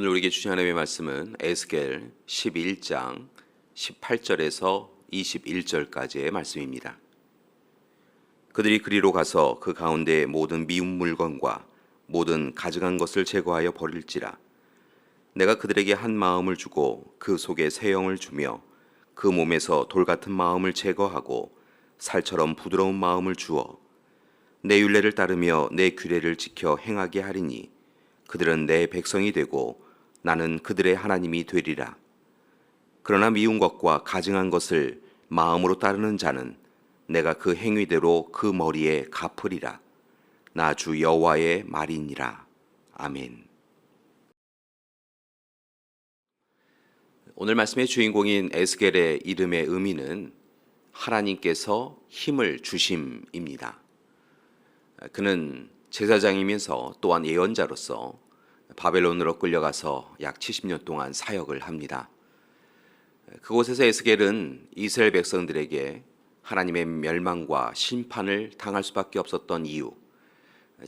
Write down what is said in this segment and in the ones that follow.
오늘 우리에게 주신 하나님의 말씀은 에스겔 11장 18절에서 21절까지의 말씀입니다. 그들이 그리로 가서 그 가운데 모든 미운 물건과 모든 가증한 것을 제거하여 버릴지라. 내가 그들에게 한 마음을 주고 그 속에 새 영을 주며 그 몸에서 돌 같은 마음을 제거하고 살처럼 부드러운 마음을 주어 내 율례를 따르며 내 규례를 지켜 행하게 하리니 그들은 내 백성이 되고 나는 그들의 하나님이 되리라. 그러나 미운 것과 가증한 것을 마음으로 따르는 자는 내가 그 행위대로 그 머리에 갚으리라. 나 주 여호와의 말이니라. 아멘. 오늘 말씀의 주인공인 에스겔의 이름의 의미는 하나님께서 힘을 주심입니다. 그는 제사장이면서 또한 예언자로서 바벨론으로 끌려가서 약 70년 동안 사역을 합니다. 그곳에서 에스겔은 이스라엘 백성들에게 하나님의 멸망과 심판을 당할 수밖에 없었던 이유,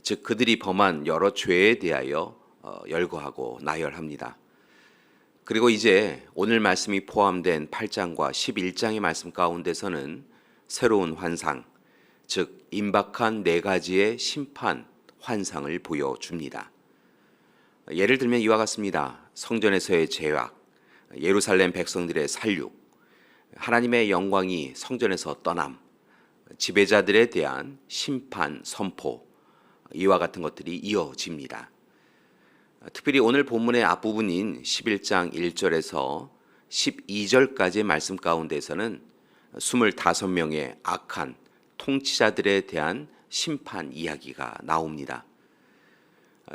즉 그들이 범한 여러 죄에 대하여 열거하고 나열합니다. 그리고 이제 오늘 말씀이 포함된 8장과 11장의 말씀 가운데서는 새로운 환상, 즉 임박한 4가지의 심판 환상을 보여줍니다. 예를 들면 이와 같습니다. 성전에서의 죄악, 예루살렘 백성들의 살육, 하나님의 영광이 성전에서 떠남, 지배자들에 대한 심판 선포, 이와 같은 것들이 이어집니다. 특별히 오늘 본문의 앞부분인 11장 1절에서 12절까지의 말씀 가운데서는 25명의 악한 통치자들에 대한 심판 이야기가 나옵니다.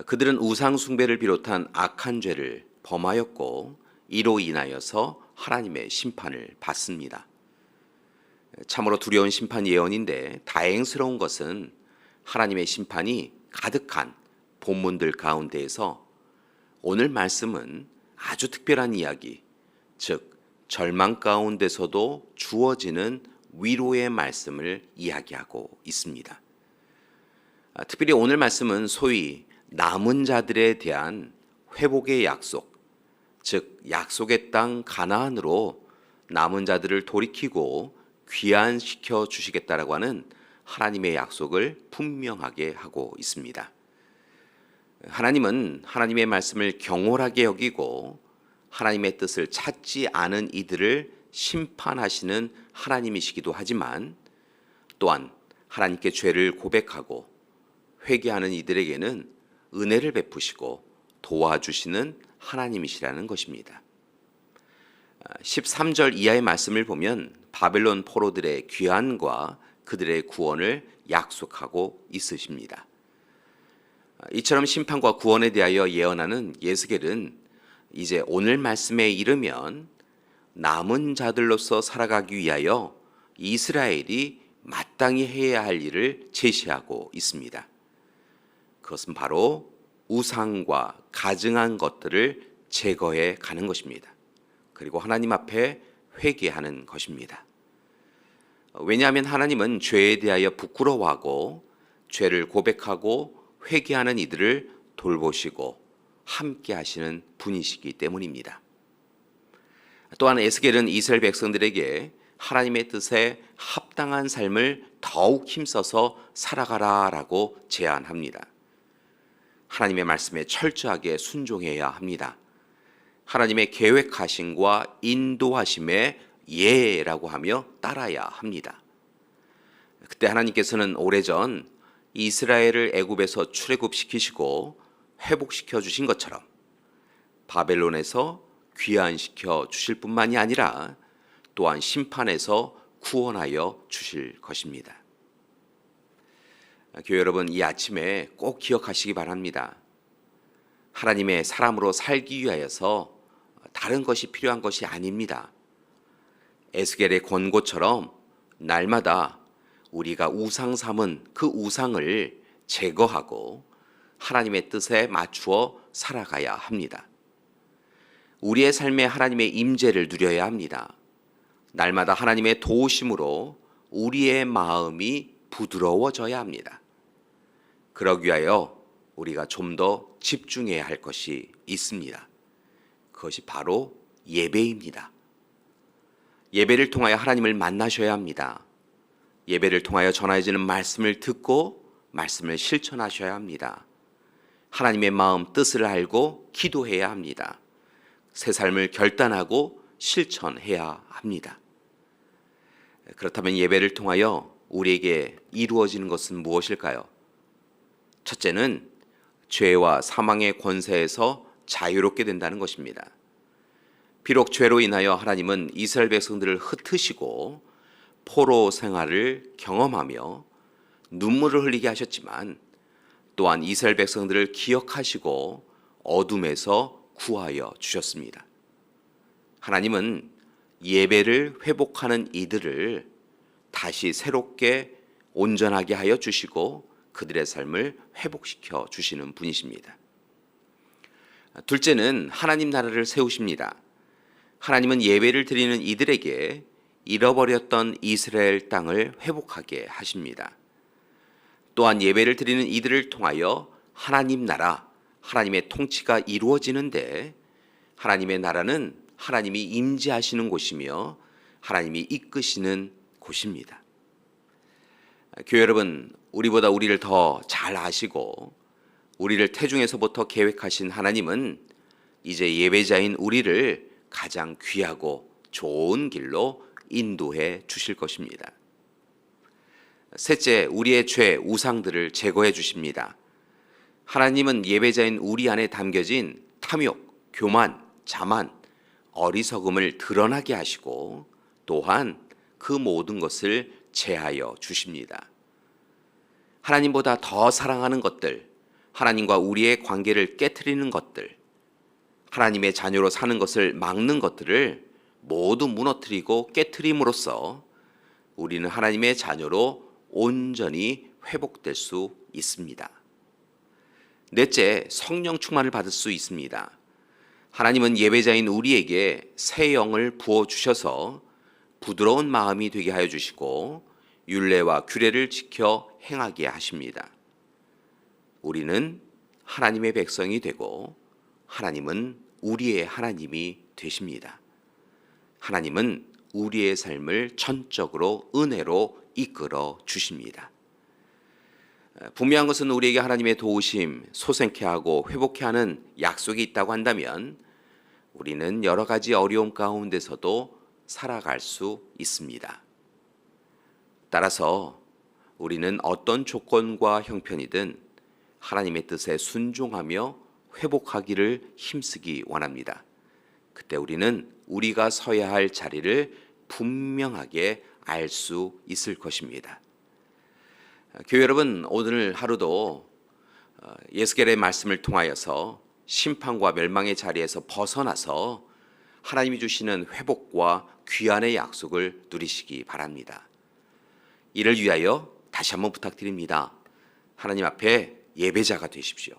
그들은 우상 숭배를 비롯한 악한 죄를 범하였고 이로 인하여서 하나님의 심판을 받습니다. 참으로 두려운 심판 예언인데 다행스러운 것은 하나님의 심판이 가득한 본문들 가운데에서 오늘 말씀은 아주 특별한 이야기, 즉 절망 가운데서도 주어지는 위로의 말씀을 이야기하고 있습니다. 특별히 오늘 말씀은 소위 남은 자들에 대한 회복의 약속, 즉 약속의 땅 가나안으로 남은 자들을 돌이키고 귀환시켜 주시겠다라고 하는 하나님의 약속을 분명하게 하고 있습니다. 하나님은 하나님의 말씀을 경홀하게 여기고 하나님의 뜻을 찾지 않은 이들을 심판하시는 하나님이시기도 하지만 또한 하나님께 죄를 고백하고 회개하는 이들에게는 은혜를 베푸시고 도와주시는 하나님이시라는 것입니다. 13절 이하의 말씀을 보면 바벨론 포로들의 귀환과 그들의 구원을 약속하고 있으십니다. 이처럼 심판과 구원에 대하여 예언하는 에스겔은 이제 오늘 말씀에 이르면 남은 자들로서 살아가기 위하여 이스라엘이 마땅히 해야 할 일을 제시하고 있습니다. 그것은 바로 우상과 가증한 것들을 제거해 가는 것입니다. 그리고 하나님 앞에 회개하는 것입니다. 왜냐하면 하나님은 죄에 대하여 부끄러워하고 죄를 고백하고 회개하는 이들을 돌보시고 함께 하시는 분이시기 때문입니다. 또한 에스겔은 이스라엘 백성들에게 하나님의 뜻에 합당한 삶을 더욱 힘써서 살아가라라고 제안합니다. 하나님의 말씀에 철저하게 순종해야 합니다. 하나님의 계획하심과 인도하심에 예라고 하며 따라야 합니다. 그때 하나님께서는 오래전 이스라엘을 애굽에서 출애굽시키시고 회복시켜 주신 것처럼 바벨론에서 귀환시켜 주실 뿐만이 아니라 또한 심판에서 구원하여 주실 것입니다. 교회 여러분, 이 아침에 꼭 기억하시기 바랍니다. 하나님의 사람으로 살기 위하여서 다른 것이 필요한 것이 아닙니다. 에스겔의 권고처럼 날마다 우리가 우상 삼은 그 우상을 제거하고 하나님의 뜻에 맞추어 살아가야 합니다. 우리의 삶에 하나님의 임재를 누려야 합니다. 날마다 하나님의 도우심으로 우리의 마음이 부드러워져야 합니다. 그러기 위하여 우리가 좀 더 집중해야 할 것이 있습니다. 그것이 바로 예배입니다. 예배를 통하여 하나님을 만나셔야 합니다. 예배를 통하여 전하여지는 말씀을 듣고 말씀을 실천하셔야 합니다. 하나님의 마음 뜻을 알고 기도해야 합니다. 새 삶을 결단하고 실천해야 합니다. 그렇다면 예배를 통하여 우리에게 이루어지는 것은 무엇일까요? 첫째는 죄와 사망의 권세에서 자유롭게 된다는 것입니다. 비록 죄로 인하여 하나님은 이스라엘 백성들을 흩으시고 포로 생활을 경험하며 눈물을 흘리게 하셨지만 또한 이스라엘 백성들을 기억하시고 어둠에서 구하여 주셨습니다. 하나님은 예배를 회복하는 이들을 다시 새롭게 온전하게 하여 주시고 그들의 삶을 회복시켜 주시는 분이십니다. 둘째는 하나님 나라를 세우십니다. 하나님은 예배를 드리는 이들에게 잃어버렸던 이스라엘 땅을 회복하게 하십니다. 또한 예배를 드리는 이들을 통하여 하나님 나라, 하나님의 통치가 이루어지는데 하나님의 나라는 하나님이 임재하시는 곳이며 하나님이 이끄시는 곳입니다. 교회 여러분, 우리보다 우리를 더 잘 아시고 우리를 태중에서부터 계획하신 하나님은 이제 예배자인 우리를 가장 귀하고 좋은 길로 인도해 주실 것입니다. 셋째, 우리의 죄, 우상들을 제거해 주십니다. 하나님은 예배자인 우리 안에 담겨진 탐욕, 교만, 자만, 어리석음을 드러나게 하시고 또한 그 모든 것을 제하여 주십니다. 하나님보다 더 사랑하는 것들, 하나님과 우리의 관계를 깨트리는 것들, 하나님의 자녀로 사는 것을 막는 것들을 모두 무너뜨리고 깨트림으로써 우리는 하나님의 자녀로 온전히 회복될 수 있습니다. 넷째, 성령 충만을 받을 수 있습니다. 하나님은 예배자인 우리에게 새 영을 부어주셔서 부드러운 마음이 되게 하여 주시고 율례와 규례를 지켜 행하게 하십니다. 우리는 하나님의 백성이 되고 하나님은 우리의 하나님이 되십니다. 하나님은 우리의 삶을 전적으로 은혜로 이끌어 주십니다. 분명한 것은 우리에게 하나님의 도우심, 소생케 하고 회복케 하는 약속이 있다고 한다면 우리는 여러 가지 어려움 가운데서도 살아갈 수 있습니다. 따라서 우리는 어떤 조건과 형편이든 하나님의 뜻에 순종하며 회복하기를 힘쓰기 원합니다. 그때 우리는 우리가 서야 할 자리를 분명하게 알 수 있을 것입니다. 교회 여러분, 오늘 하루도 예스겔의 말씀을 통하여서 심판과 멸망의 자리에서 벗어나서 하나님이 주시는 회복과 귀환의 약속을 누리시기 바랍니다. 이를 위하여 다시 한번 부탁드립니다. 하나님 앞에 예배자가 되십시오.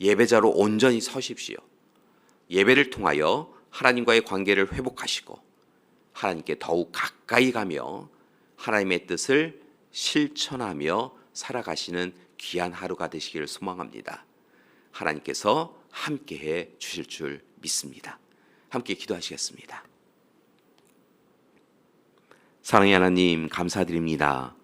예배자로 온전히 서십시오. 예배를 통하여 하나님과의 관계를 회복하시고 하나님께 더욱 가까이 가며 하나님의 뜻을 실천하며 살아가시는 귀한 하루가 되시기를 소망합니다. 하나님께서 함께해 주실 줄 믿습니다. 함께 기도하시겠습니다. 사랑의 하나님, 감사드립니다.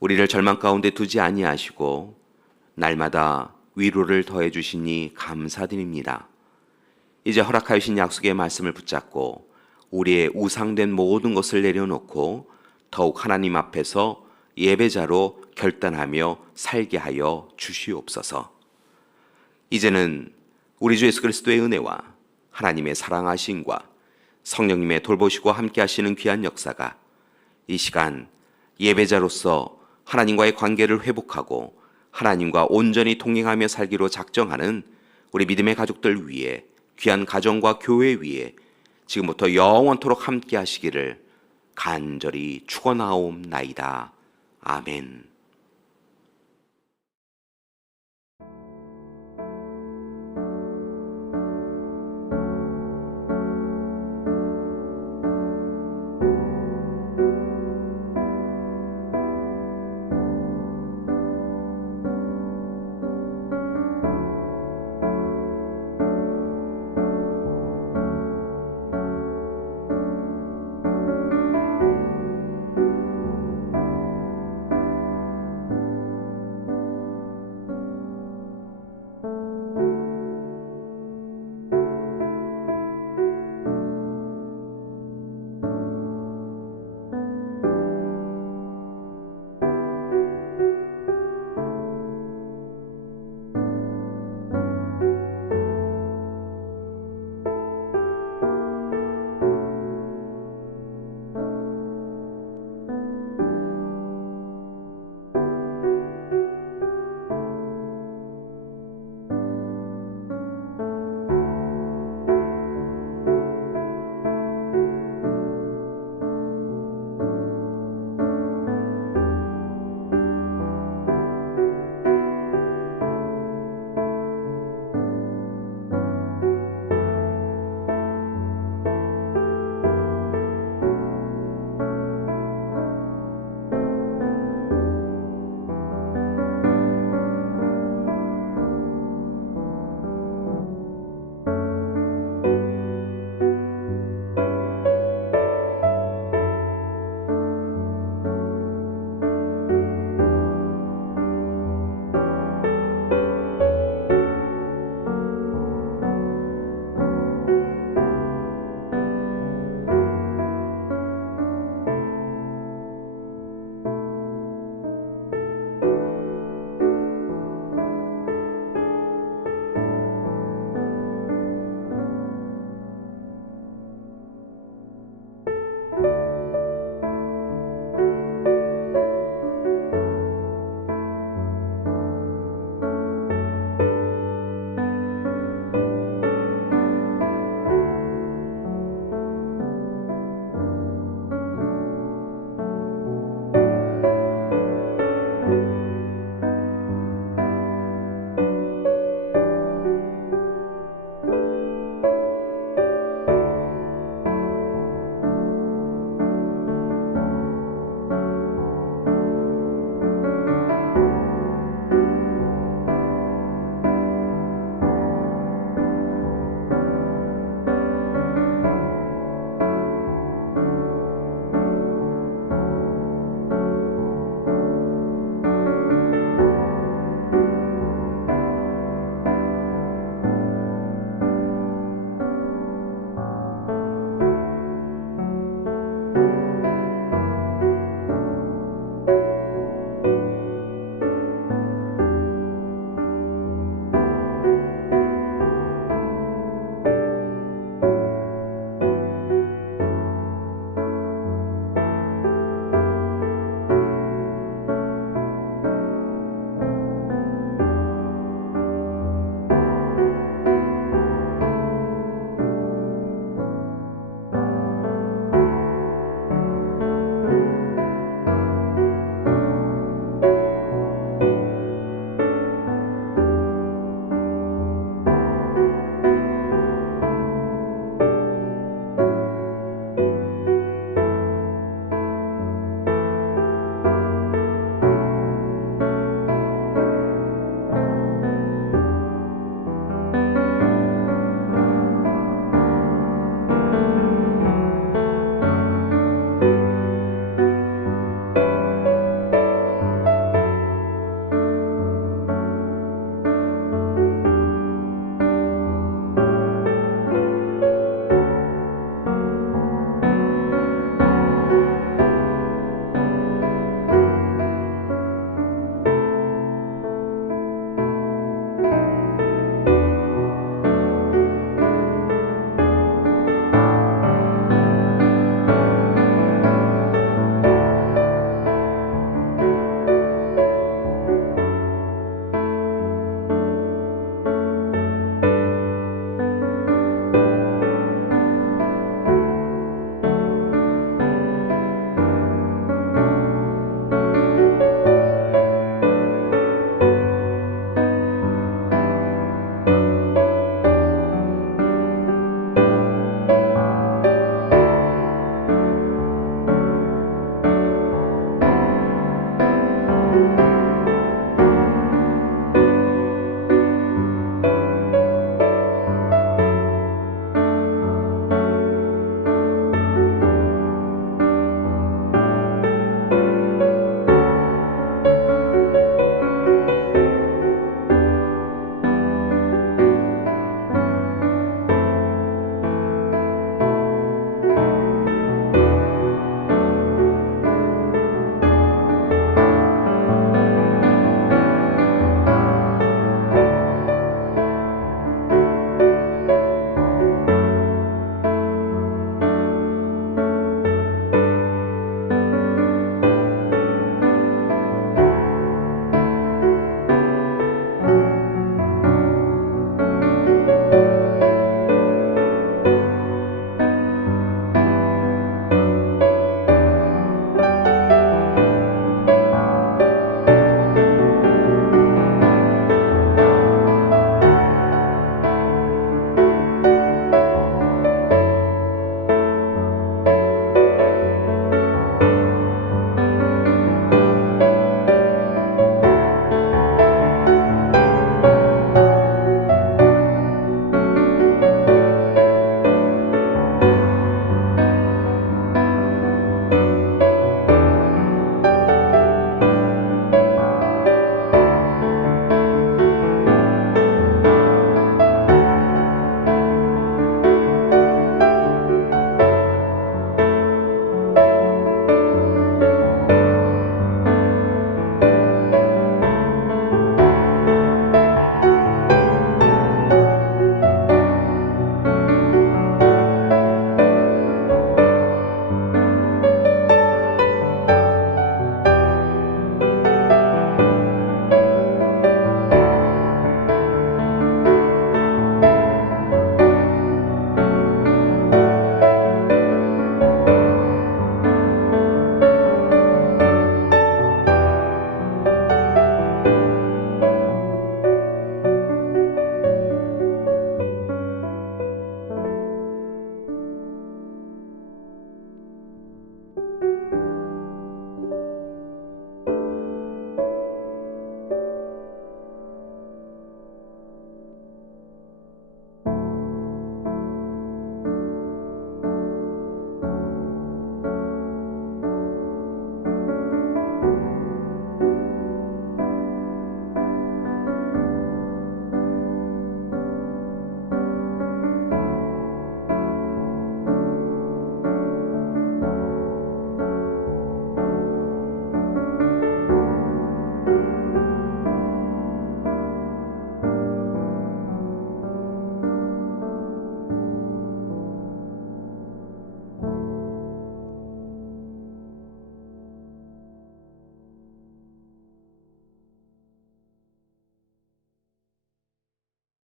우리를 절망 가운데 두지 아니하시고 날마다 위로를 더해 주시니 감사드립니다. 이제 허락하신 약속의 말씀을 붙잡고 우리의 우상된 모든 것을 내려놓고 더욱 하나님 앞에서 예배자로 결단하며 살게 하여 주시옵소서. 이제는 우리 주 예수 그리스도의 은혜와 하나님의 사랑하심과 성령님의 돌보시고 함께 하시는 귀한 역사가 이 시간 예배자로서 하나님과의 관계를 회복하고 하나님과 온전히 동행하며 살기로 작정하는 우리 믿음의 가족들 위에, 귀한 가정과 교회 위에 지금부터 영원토록 함께 하시기를 간절히 축원하옵나이다. 아멘.